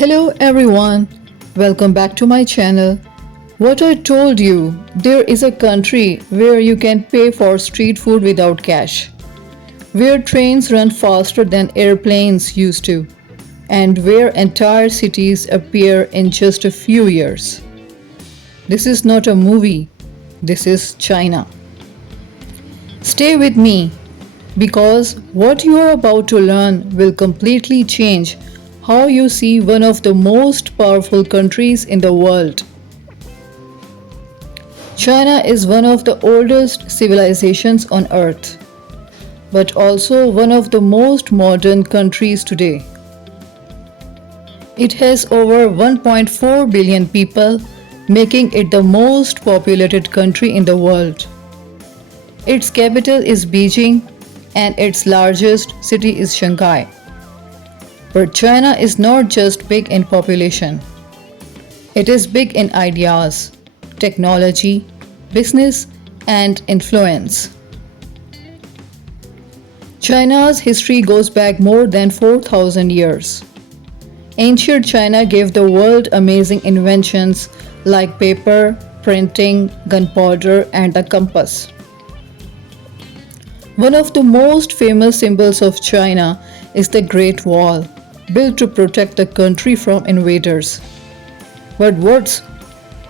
Hello everyone, welcome back to my channel. What I told you, there is a country where you can pay for street food without cash, where trains run faster than airplanes used to, and where entire cities appear in just a few years. This is not a movie, this is China. Stay with me because what you are about to learn will completely change how you see one of the most powerful countries in the world. China is one of the oldest civilizations on earth, but also one of the most modern countries today. It has over 1.4 billion people, making it the most populated country in the world. Its capital is Beijing and its largest city is Shanghai. But China is not just big in population. It is big in ideas, technology, business, and influence. China's history goes back more than 4,000 years. Ancient China gave the world amazing inventions like paper, printing, gunpowder, and the compass. One of the most famous symbols of China is the Great Wall, built to protect the country from invaders. But what's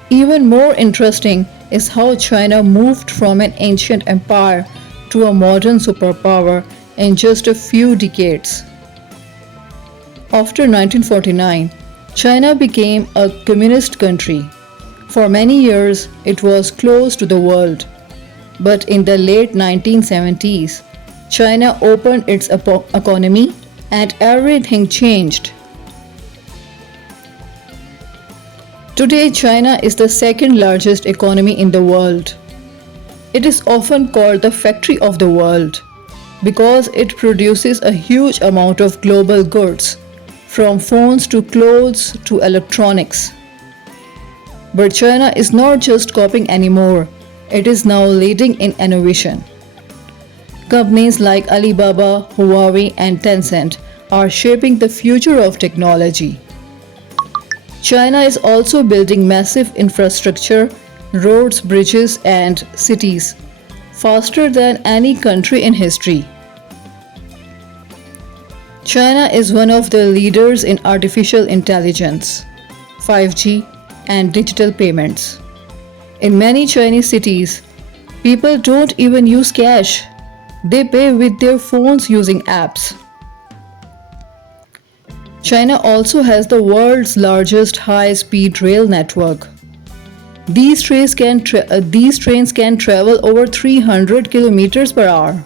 even more interesting is how China moved from an ancient empire to a modern superpower in just a few decades. After 1949, China became a communist country. For many years, it was closed to the world. But in the late 1970s, China opened its economy and everything changed. Today, China is the second largest economy in the world. It is often called the factory of the world because it produces a huge amount of global goods, from phones to clothes to electronics. But China is not just copying anymore, it is now leading in innovation. Companies like Alibaba, Huawei, and Tencent are shaping the future of technology. China is also building massive infrastructure, roads, bridges, and cities faster than any country in history. China is one of the leaders in artificial intelligence, 5G, and digital payments. In many Chinese cities, people don't even use cash. They pay with their phones using apps. China also has the world's largest high-speed rail network. These trains can travel over 300 kilometers per hour.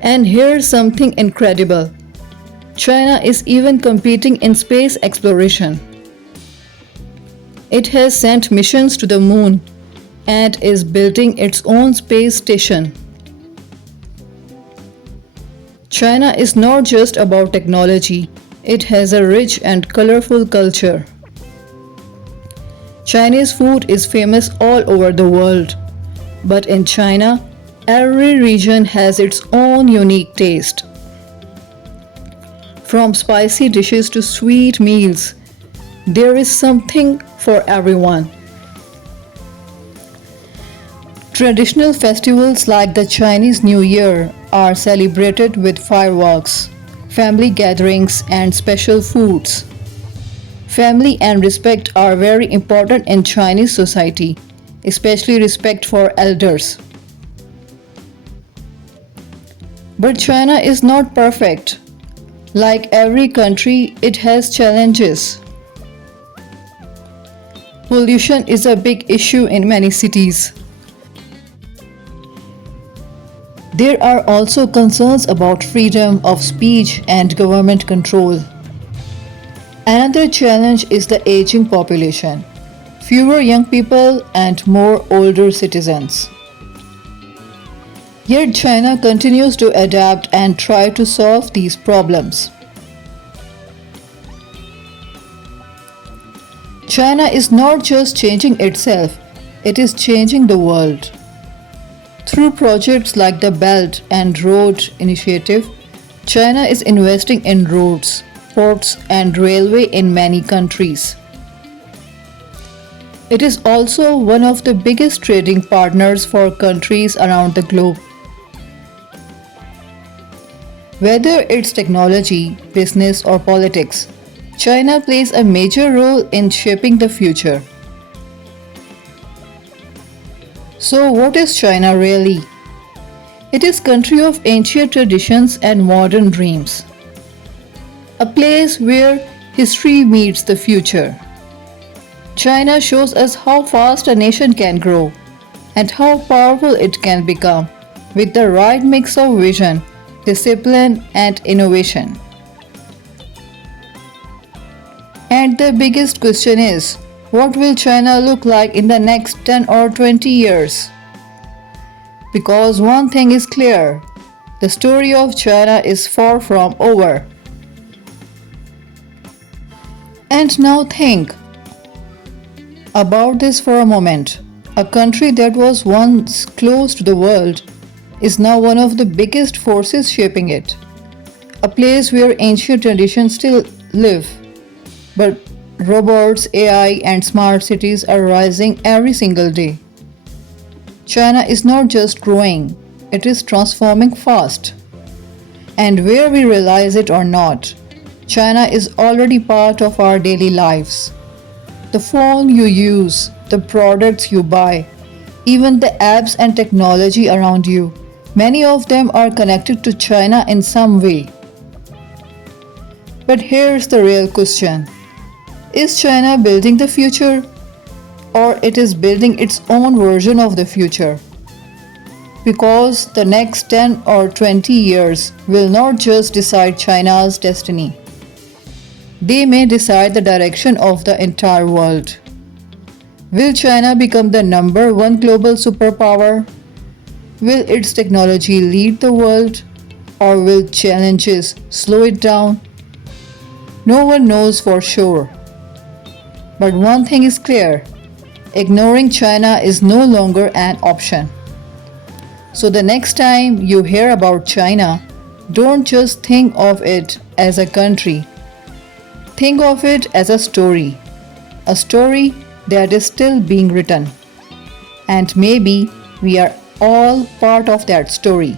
And here's something incredible. China is even competing in space exploration. It has sent missions to the moon and is building its own space station. China is not just about technology, it has a rich and colorful culture. Chinese food is famous all over the world, but in China, every region has its own unique taste. From spicy dishes to sweet meals, there is something for everyone. Traditional festivals like the Chinese New Year are celebrated with fireworks, family gatherings, and special foods. Family and respect are very important in Chinese society, especially respect for elders. But China is not perfect. Like every country, it has challenges. Pollution is a big issue in many cities. There are also concerns about freedom of speech and government control. Another challenge is the aging population, fewer young people and more older citizens. Yet China continues to adapt and try to solve these problems. China is not just changing itself, it is changing the world. Through projects like the Belt and Road Initiative, China is investing in roads, airports, and railway in many countries. It is also one of the biggest trading partners for countries around the globe. Whether it's technology, business, or politics, China plays a major role in shaping the future. So, what is China really? It is a country of ancient traditions and modern dreams. A place where history meets the future. China shows us how fast a nation can grow and how powerful it can become with the right mix of vision, discipline, and innovation. And the biggest question is, what will China look like in the next 10 or 20 years? Because one thing is clear, the story of China is far from over. And now think about this for a moment. A country that was once close to the world is now one of the biggest forces shaping it. A place where ancient traditions still live, but robots, AI, and smart cities are rising every single day. China is not just growing, it is transforming fast. And where we realize it or not, China is already part of our daily lives. The phone you use, the products you buy, even the apps and technology around you, many of them are connected to China in some way. But here's the real question. Is China building the future? Or it is building its own version of the future? Because the next 10 or 20 years will not just decide China's destiny. They may decide the direction of the entire world. Will China become the number one global superpower? Will its technology lead the world? Or will challenges slow it down? No one knows for sure. But one thing is clear, ignoring China is no longer an option. So the next time you hear about China, don't just think of it as a country. Think of it as a story that is still being written. And maybe we are all part of that story.